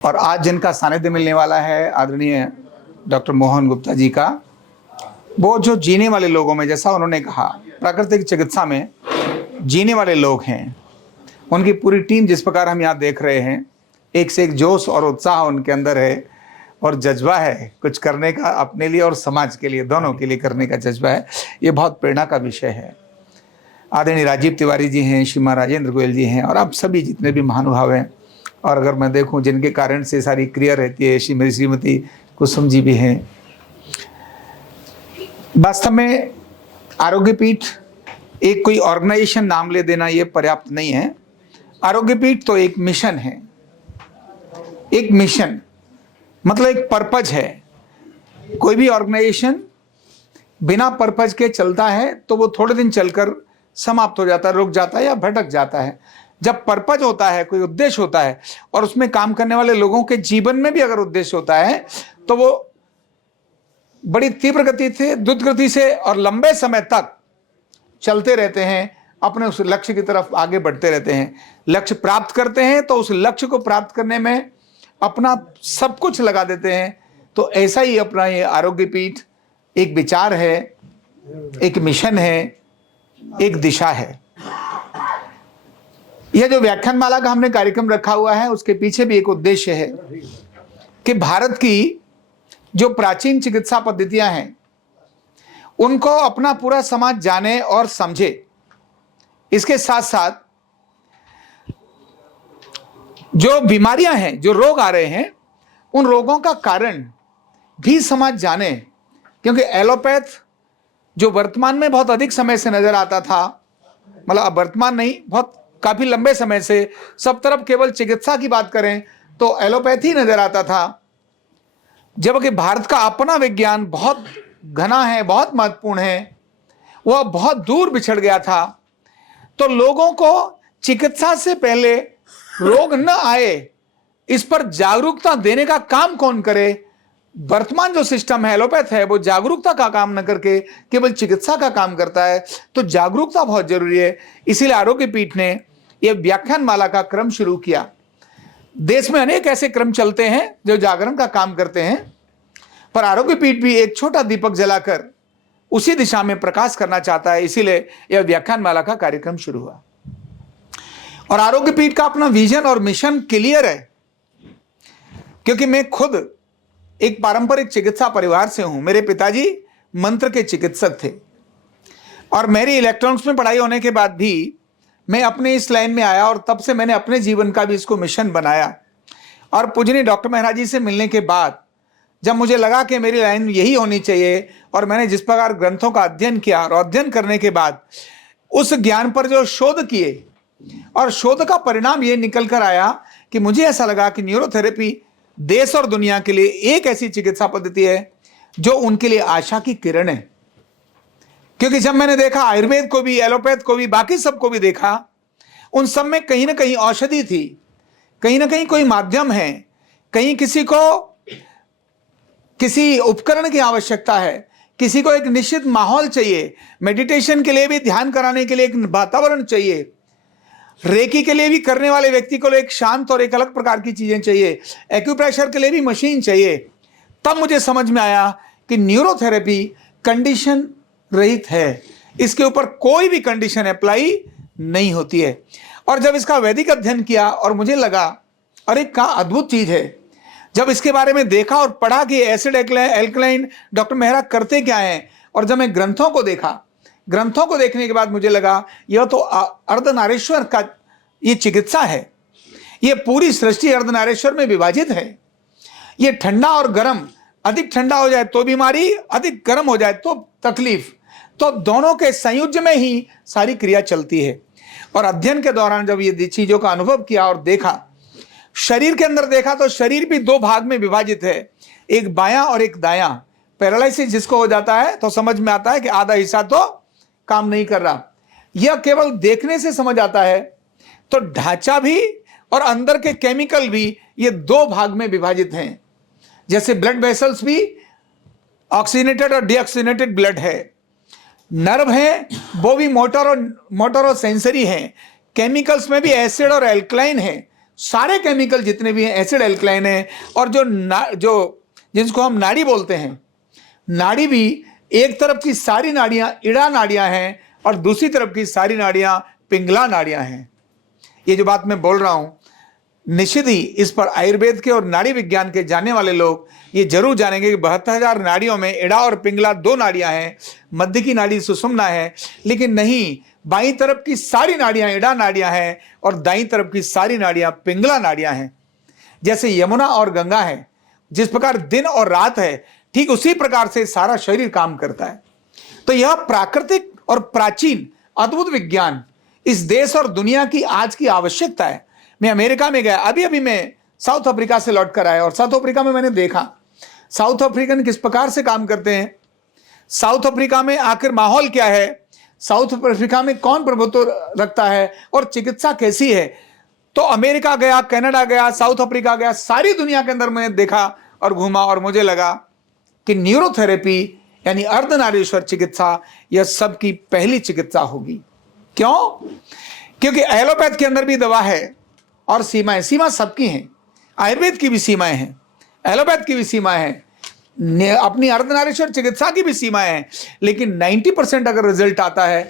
और आज जिनका सानिध्य मिलने वाला है आदरणीय डॉक्टर मोहन गुप्ता जी का, वो जो जीने वाले लोगों में, जैसा उन्होंने कहा, प्राकृतिक चिकित्सा में जीने वाले लोग हैं। उनकी पूरी टीम जिस प्रकार हम यहाँ देख रहे हैं, एक से एक जोश और उत्साह उनके अंदर है और जज्बा है कुछ करने का, अपने लिए और समाज के लिए, दोनों के लिए करने का जज्बा है। ये बहुत प्रेरणा का विषय है। आदरणीय राजीव तिवारी जी हैं, श्रीमान राजेंद्र गोयल जी हैं और आप सभी जितने भी महानुभाव हैं। और अगर मैं देखूं जिनके कारण से सारी क्रिया रहती है, मेरी श्रीमती कुसुम जी भी हैं। वास्तव में आरोग्य पीठ एक कोई ऑर्गेनाइजेशन नाम ले देना ये पर्याप्त नहीं है। आरोग्य पीठ तो एक मिशन है। एक मिशन मतलब एक पर्पज है। कोई भी ऑर्गेनाइजेशन बिना पर्पज के चलता है तो वो थोड़े दिन चलकर समाप्त हो जाता है, रुक जाता है या भटक जाता है। जब पर्पज होता है, कोई उद्देश्य होता है और उसमें काम करने वाले लोगों के जीवन में भी अगर उद्देश्य होता है तो वो बड़ी तीव्र गति से, द्रुत गति से और लंबे समय तक चलते रहते हैं, अपने उस लक्ष्य की तरफ आगे बढ़ते रहते हैं। लक्ष्य प्राप्त करते हैं तो उस लक्ष्य को प्राप्त करने में अपना सब कुछ लगा देते हैं। तो ऐसा ही अपना ये आरोग्य पीठ एक विचार है, एक मिशन है, एक दिशा है। यह जो व्याख्यानमाला का हमने कार्यक्रम रखा हुआ है उसके पीछे भी एक उद्देश्य है कि भारत की जो प्राचीन चिकित्सा पद्धतियां हैं उनको अपना पूरा समाज जाने और समझे। इसके साथ साथ जो बीमारियां हैं, जो रोग आ रहे हैं, उन रोगों का कारण भी समाज जाने। क्योंकि एलोपैथ जो वर्तमान में बहुत अधिक समय से नजर आता था, मतलब अब वर्तमान नहीं, बहुत काफी लंबे समय से सब तरफ केवल चिकित्सा की बात करें तो एलोपैथी नजर आता था। जबकि भारत का अपना विज्ञान बहुत घना है, बहुत महत्वपूर्ण है, वह बहुत दूर बिछड़ गया था। तो लोगों को चिकित्सा से पहले रोग न आए इस पर जागरूकता देने का काम कौन करे। वर्तमान जो सिस्टम है, एलोपैथ है, वो जागरूकता का काम न करके केवल चिकित्सा का काम करता है। तो जागरूकता बहुत जरूरी है। इसीलिए आरोग्य पीठ ने यह व्याख्यानमाला का क्रम शुरू किया। देश में अनेक ऐसे क्रम चलते हैं जो जागरण का काम करते हैं, पर आरोग्य पीठ भी एक छोटा दीपक जलाकर उसी दिशा में प्रकाश करना चाहता है। इसीलिए यह व्याख्यानमाला का कार्यक्रम शुरू हुआ। और आरोग्य पीठ का अपना विजन और मिशन क्लियर है। क्योंकि मैं खुद एक पारंपरिक चिकित्सा परिवार से हूं। मेरे पिताजी मंत्र के चिकित्सक थे और मेरी इलेक्ट्रॉनिक्स में पढ़ाई होने के बाद भी मैं अपने इस लाइन में आया और तब से मैंने अपने जीवन का भी इसको मिशन बनाया। और पूजनीय डॉक्टर महाराज जी से मिलने के बाद जब मुझे लगा कि मेरी लाइन यही होनी चाहिए और मैंने जिस प्रकार ग्रंथों का अध्ययन किया और अध्ययन करने के बाद उस ज्ञान पर जो शोध किए और शोध का परिणाम ये निकल कर आया कि मुझे ऐसा लगा कि न्यूरोथेरेपी देश और दुनिया के लिए एक ऐसी चिकित्सा पद्धति है जो उनके लिए आशा की किरण है। क्योंकि जब मैंने देखा आयुर्वेद को भी, एलोपैथ को भी, बाकी सबको भी देखा, उन सब में कहीं ना कहीं औषधि थी, कहीं ना कहीं कोई माध्यम है, कहीं किसी को किसी उपकरण की आवश्यकता है, किसी को एक निश्चित माहौल चाहिए, मेडिटेशन के लिए भी, ध्यान कराने के लिए एक वातावरण चाहिए, रेकी के लिए भी करने वाले व्यक्ति को एक शांत और एक अलग प्रकार की चीजें चाहिए, एक्यूप्रेशर के लिए भी मशीन चाहिए। तब मुझे समझ में आया कि न्यूरोथेरेपी कंडीशन रहित है, इसके ऊपर कोई भी कंडीशन अप्लाई नहीं होती है। और जब इसका वैदिक अध्ययन किया और मुझे लगा अरे क्या अद्भुत चीज है। जब इसके बारे में देखा और पढ़ा कि एसिड एल्कलाइन डॉक्टर मेहरा करते क्या हैं, और जब मैं ग्रंथों को देखा, ग्रंथों को देखने के बाद मुझे लगा यह तो अर्धनारीश्वर का ये चिकित्सा है। ये पूरी सृष्टि अर्धनारीश्वर में विभाजित है। ये ठंडा और गर्म, अधिक ठंडा हो जाए तो बीमारी, अधिक गर्म हो जाए तो तकलीफ, तो दोनों के संयुज्य में ही सारी क्रिया चलती है। और अध्ययन के दौरान जब ये चीजों का अनुभव किया और देखा, शरीर के अंदर देखा तो शरीर भी दो भाग में विभाजित है, एक बायां और एक दायां। पैरालिसिस जिसको हो जाता है तो समझ में आता है कि आधा हिस्सा तो काम नहीं कर रहा। यह केवल देखने से समझ आता है। तो ढांचा भी और अंदर के केमिकल भी ये दो भाग में विभाजित हैं। जैसे ब्लड वेसल्स भी ऑक्सीनेटेड और डीऑक्सीनेटेड ब्लड है, नर्व है वो भी मोटर और सेंसरी है, केमिकल्स में भी एसिड और एल्कलाइन है, सारे केमिकल जितने भी हैं, एसिड एल्कलाइन है, और जो जिसको हम नाड़ी बोलते हैं, नाड़ी भी एक तरफ की सारी नाड़ियां इड़ा नाड़ियां हैं और दूसरी तरफ की सारी नाड़ियां पिंगला नाड़ियां हैं। ये जो बात मैं बोल रहा हूं, निश्चित ही इस पर आयुर्वेद के और नाड़ी विज्ञान के जानने वाले लोग ये जरूर जानेंगे कि 72,000 नाड़ियों में इड़ा और पिंगला 2 नाड़ियां हैं, मध्य की नाड़ी सुषुम्ना है, लेकिन नहीं, बाईं तरफ की सारी नाड़ियां इड़ा नाड़ियां हैं और दाईं तरफ की सारी नाड़ियां पिंगला नाड़ियां हैं। जैसे यमुना और गंगा है, जिस प्रकार दिन और रात है, ठीक उसी प्रकार से सारा शरीर काम करता है। तो यह प्राकृतिक और प्राचीन अद्भुत विज्ञान इस देश और दुनिया की आज की आवश्यकता है। मैं अमेरिका में गया, अभी मैं साउथ अफ्रीका से लौट कर आया, और साउथ अफ्रीका में मैंने देखा साउथ अफ्रीकन किस प्रकार से काम करते हैं, साउथ अफ्रीका में आखिर माहौल क्या है, साउथ अफ्रीका में कौन प्रभुत्व रखता है और चिकित्सा कैसी है। तो अमेरिका गया, कनाडा गया, साउथ अफ्रीका गया, सारी दुनिया के अंदर मैंने देखा और घूमा, और मुझे लगा कि न्यूरोथेरेपी यानी अर्धनारीश्वर चिकित्सा यह सबकी पहली चिकित्सा होगी। क्यों? क्योंकि एलोपैथ के अंदर भी दवा है और सीमाएं, सीमा सबकी हैं। आयुर्वेद की भी सीमाएं हैं, एलोपैथ की भी सीमाएं हैं, अपनी अर्धनारीश्वर चिकित्सा की भी सीमाएं हैं, लेकिन 90% अगर रिजल्ट आता है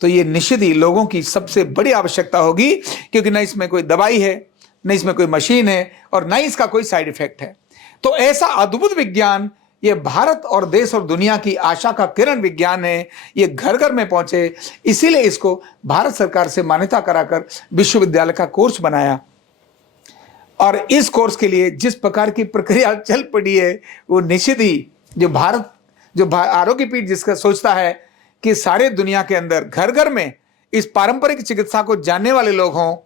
तो ये निश्चित ही लोगों की सबसे बड़ी आवश्यकता होगी, क्योंकि न इसमें कोई दवाई है, न इसमें कोई मशीन है, और न इसका कोई साइड इफेक्ट है। तो ऐसा अद्भुत विज्ञान, ये भारत और देश और दुनिया की आशा का किरण विज्ञान है, ये घर घर में पहुंचे, इसीलिए इसको भारत सरकार से मान्यता कराकर विश्वविद्यालय का कोर्स बनाया। और इस कोर्स के लिए जिस प्रकार की प्रक्रिया चल पड़ी है, वो निश्चित ही जो आरोग्य पीठ जिसका सोचता है कि सारे दुनिया के अंदर घर घर में इस पारंपरिक चिकित्सा को जानने वाले लोग हों,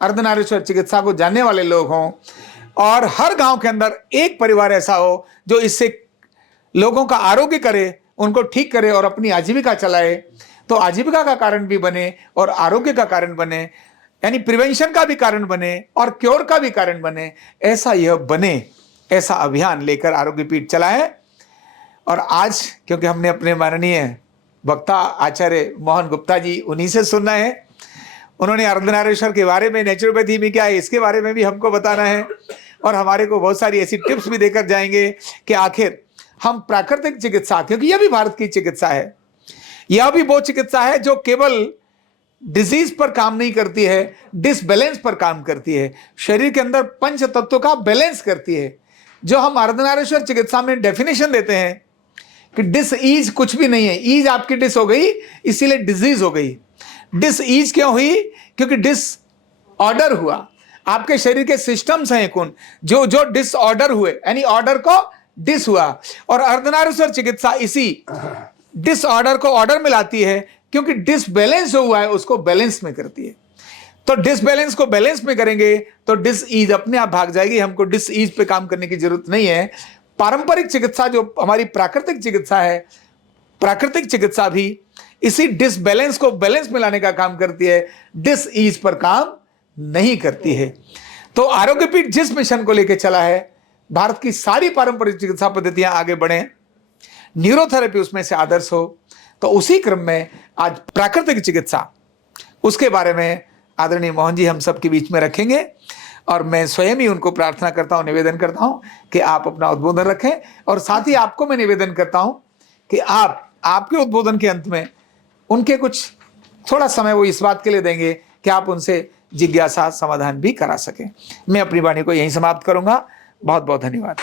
अर्धनारीश्वर चिकित्सा को जानने वाले लोग हों, और हर गांव के अंदर एक परिवार ऐसा हो जो इससे लोगों का आरोग्य करे, उनको ठीक करे और अपनी आजीविका चलाए, तो आजीविका का कारण भी बने और आरोग्य का कारण बने, यानी प्रिवेंशन का भी कारण बने और क्योर का भी कारण बने, ऐसा यह बने, ऐसा अभियान लेकर आरोग्य पीठ चला है। और आज क्योंकि हमने अपने माननीय वक्ता आचार्य मोहन गुप्ता जी, उन्हीं से सुनना है, उन्होंने अर्धनारीश्वर के बारे में, नेचुरोपैथी में क्या है इसके बारे में भी हमको बताना है, और हमारे को बहुत सारी ऐसी टिप्स भी देकर जाएंगे कि आखिर हम प्राकृतिक चिकित्सा, क्योंकि यह भी भारत की चिकित्सा है, यह भी वो चिकित्सा है जो केवल डिजीज पर काम नहीं करती है, डिसबैलेंस पर काम करती है, शरीर के अंदर पंच तत्वों का बैलेंस करती है। जो हम अर्धनारीश्वर चिकित्सा में डेफिनेशन देते हैं कि डिस ईज कुछ भी नहीं है, ईज आपकी डिस हो गई, इसीलिए डिजीज हो गई। डिस ईज क्यों हुई? क्योंकि डिस ऑर्डर हुआ, आपके शरीर के सिस्टम्स हैं कुन जो डिसऑर्डर हुए, यानी ऑर्डर को डिस हुआ, और अर्धनारीश्वर चिकित्सा इसी डिसऑर्डर को ऑर्डर में लाती है, क्योंकि डिसबैलेंस जो हुआ है उसको बैलेंस में करती है। तो डिसबैलेंस को बैलेंस में करेंगे तो डिस ईज अपने आप भाग जाएगी, हमको डिस ईज पे काम करने की जरूरत नहीं है। पारंपरिक चिकित्सा जो हमारी प्राकृतिक चिकित्सा है, प्राकृतिक चिकित्सा भी इसी डिसबैलेंस को बैलेंस में लाने का काम करती है, डिस ईज पर काम नहीं करती है। तो आरोग्य पीठ जिस मिशन को लेकर चला है, भारत की सारी पारंपरिक चिकित्सा पद्धतियां आगे बढ़े, न्यूरोथेरेपी उसमें से आदर्श हो, तो उसी क्रम में आज प्राकृतिक चिकित्सा, उसके बारे में आदरणीय मोहन जी हम सबके बीच में रखेंगे। और मैं स्वयं ही उनको प्रार्थना करता हूं, निवेदन करता हूं कि आप अपना उद्बोधन रखें, और साथ ही आपको मैं निवेदन करता हूं कि आपके उद्बोधन के अंत में उनके कुछ थोड़ा समय वो इस बात के लिए देंगे कि आप उनसे जिज्ञासा समाधान भी करा सकें। मैं अपनी वाणी को यहीं समाप्त करूंगा। बहुत बहुत धन्यवाद।